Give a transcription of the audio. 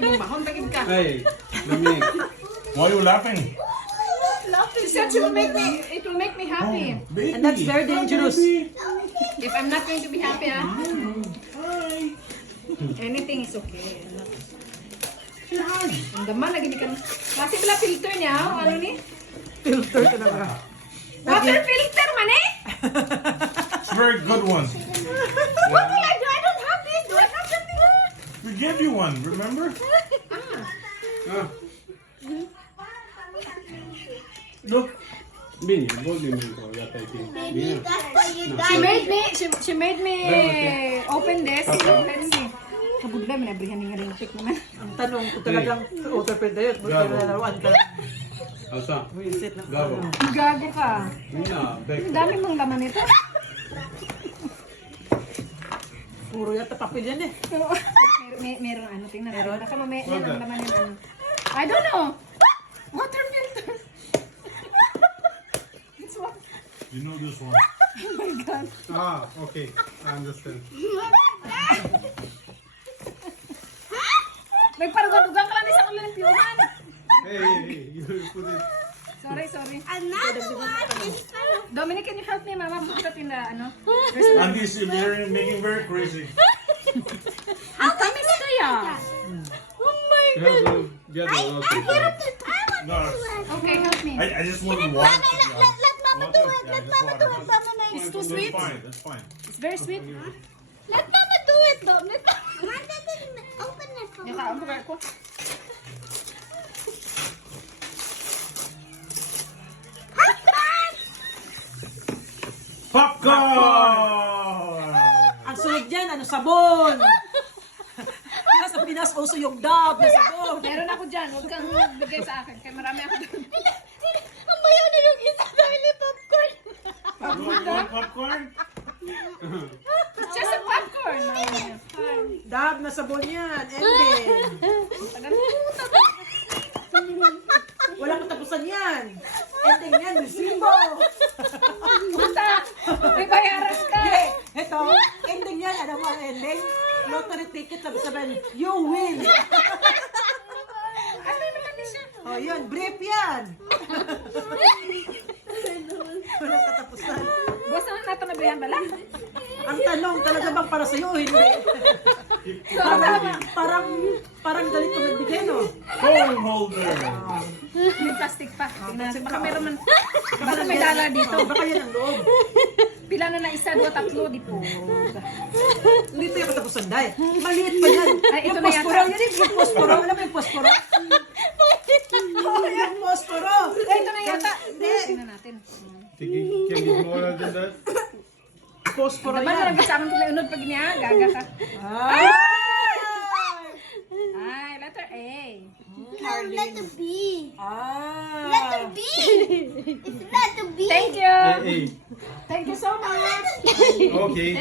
na ibumahon bagid ka. Hey, Lamig. Why are you laughing? She said she will make me, it will make me happy. Baby. And that's very dangerous. If I'm not going to be happy, anything is okay. Ang daman, lagi ni kan. Kasi pala filter niya, ano ni? Filter ka na ba? Water filter man eh? It's a very good one. What will I do? I don't have this. Do I have something? We gave you one, remember? Ah. Look. Bini, boldly mo ko yata ikin. Bini. She made me open this. Let's see. Kabudla man abrihan ni ring pick naman. Ang tanong ko talagang water yun. Lalaruan ka. Asa? Visit na. Gabo. Gago ka. Mina, back. Ang dami mong laman nito. Puro yata papel yan eh. Meron ano, tingnan. Meron ka meron laman yan ano. I don't know. Water filter. It's what? You know this one. Oh my God. Ah, okay. I understand. Nagparugan-ugan ka lang sa ulan ng piyuhan. Hey, you put it. Sorry. Another one is Dominic, can you help me, Mama? Put that in the, ano? And this is making very crazy. Ang tamis kaya. Oh my You have to get a lot of No, Okay, help me. I just want water. Let Mama do it. Let Mama do it. Mama knows. It's too sweet. That's fine. It's very sweet. Let Mama do it though. Let Mama open it for Yung Mama. kaon ko. Popcorn! Ang sunod dyan, ano, sabon! Sa Pinas, uso yung dab na sabon. Meron ako dyan. Huwag kang magbigay sa akin. Kaya marami ako doon. Ang bayo na yung isa dahil yung popcorn. You want popcorn? It's just a popcorn. Dab na sabon yan. Ending. Walang katapusan yan. Ending yan, resibo. Puta! May bayaran ka. Ito, ending yan. Ano mo ang ending? Lottery ticket, sabi-sabihin, you win. Ano naman ni siya? Oh, yun, brief yan. Walang katapusan. Boss naman nato nabihan bala. Ang tanong, talaga bang para sa'yo o hindi? Parang galit ko nagbigay, no? Phone holder! May plastic pa. Tingnan natin. Baka meron man. Baka may dollar dito. Baka yan ang loob. Pila na isa, dua, tatlo. Di po. Hindi ito yung katapusan, dahil. Maliit pa yan. Ay, ito Yung na yata. posporo, yan yung posporo. Alam mo yung posporo? Oh, yung posporo. Ay, ito na yata. Hindi. Tingnan natin. Can you more than that? Posporo Diba yan. na sa amin kung may unod pag niya, gaga ka. Ay! Ay, letter A. No, letter B. Ah! Letter B. It's letter B. Thank you. Hey. Thank you so much. Okay.